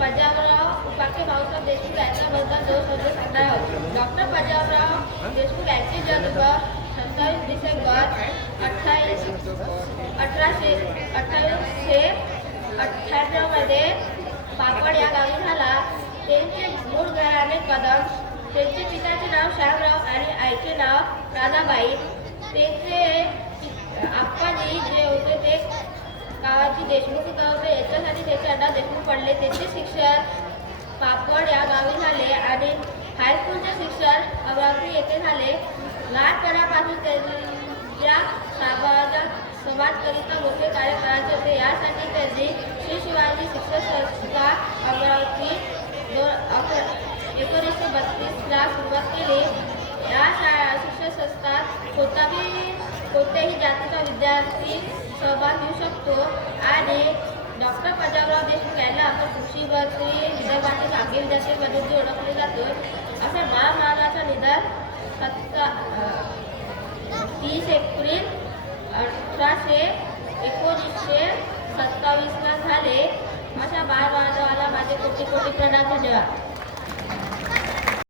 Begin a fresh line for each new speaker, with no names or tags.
पंजाबराव उपाखे भाऊसाहेब देशमुख यांच्याबद्दल दोन शब्द सांगणार आहोत डॉक्टर पंजाबराव देशमुख यांचे जन्म सत्तावीस डिसेंबर अठ्ठावीस अठराशे अठ्ठावीसशे अठ्ठ्याण्णवमध्ये पापड या गावी झाला त्यांचे मूळ घराणे कदम. त्यांचे पिताचे नाव श्यामराव आणि आईचे नाव राधाबाई. त्यांचे गावाची देशमुख होते याच्यासाठी त्याचे अड्डा देशमुख पडले. त्यांचे शिक्षण पापड या गावी झाले आणि हायस्कूलचे शिक्षण अमरावती येथे झाले. लहानपणापासून त्यांच्या समाजात समाजकरिता मोठे कार्य करायचे होते. यासाठी त्यांनी श्री शिवाजी शिक्षण संस्था अमरावती दोन अकरा एकोणीसशे बत्तीसला सुरुवात केली. या शाळा शिक्षण संस्थात कोणताही कोणत्याही जातीचा विद्यार्थी सहभाग घेऊ शकतो. आणि डॉक्टर पंजाबराव देशमुख यांना आपण कृषी मंत्री विदर्भाचे कामगिरी विद्यार्थी म्हणून ओळखले जातो. अशा महामार्गाचं निधन सत्ता तीस एप्रिल अठराशे एकोणीसशे सत्तावीसला झाले. अशा बाळ माझे कोटी कोटी प्रणाम धन्यवाद.